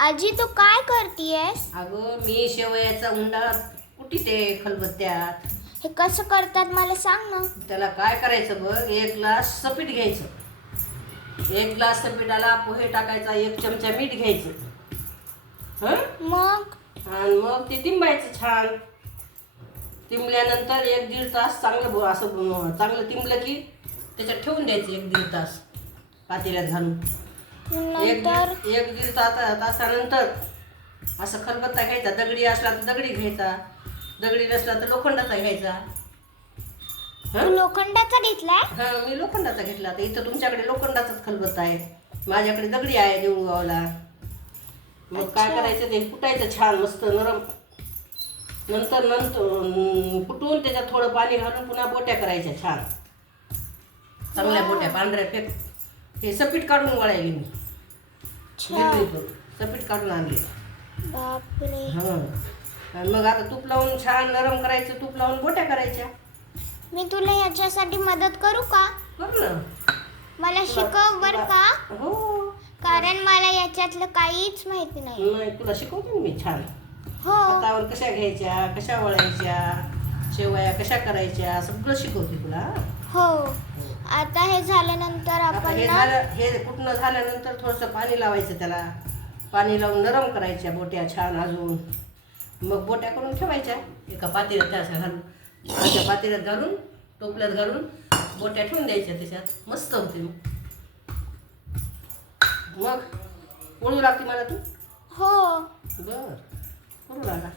आजी तू काय करतीयस? अगं मी शेवयाचा उंडा कुटीते खलबत्त्यात. हे कसं करतात मला सांग ना. त्याला काय करायचं बघ, 1 ग्लास सपीठ घ्यायचं. 1 ग्लास सपीठाला पोहे टाकायचा, 1 चमचा मीठ घ्यायचं. मग आणि मग ते तिंबायचं छान. तिंबल्यानंतर 1-1.5 तास असं चांगलं तिंबलं की त्याच्यात ठेवून द्यायचं 1-1.5 तास पातेल्यात घालून. नंतर 1-1.5 तासानंतर असं खलबत्ता घ्यायचा. दगडी असला तर दगडी घ्यायचा, दगडी नसला तर लोखंडाचा घ्यायचा. तू लोखंडाचा घेतलाय? हा, मी लोखंडाचा घेतला. तर इथं तुमच्याकडे लोखंडाचाच खलबत्ता आहे, माझ्याकडे दगडी आहे देऊळगावला. मग काय करायचं, ते कुटायचं छान मस्त नरम. नंतर कुटून त्याच्यात थोडं पाणी घालून पुन्हा बोट्या करायच्या छान चांगल्या बोट्या पांढऱ्या फेक. हे सपीठ काढून वळायली मी गिरणीतून, सपीठ काढून आणले. बापरे. हां, आणि मग आता तूप लावून छान नरम करायचं, तूप लावून बोट्या करायच्या. मी तुला ह्याच्यासाठी मदत करू का? बघ ना, मला शिकव बर का, हो. कारण मला याच्यातलं काहीच माहिती नाही. नाही, तुला शिकवते ना मी छान. हो हातावर कशा घ्यायच्या, कशा वळायच्या, शेवया कशा करायच्या, सगळं शिकवते तुला. हो. आता हे झाल्यानंतर आता आपण हे ना झालं, हे कुटणं झाल्यानंतर थोडंसं पाणी लावायचं त्याला. पाणी लावून नरम करायच्या बोट्या छान अजून. मग बोट्या करून ठेवायच्या एका पातेल्यात, त्या घालून अशा पातेल्यात घालून टोपल्यात घालून बोट्या ठेवून द्यायच्या त्याच्यात. मस्त होते. मग पोळू लागते मला तू. हो बर, करू लागा.